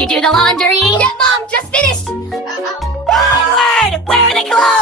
Did you do the laundry? Yeah, Mom, just finished. Forward! Where are the clothes?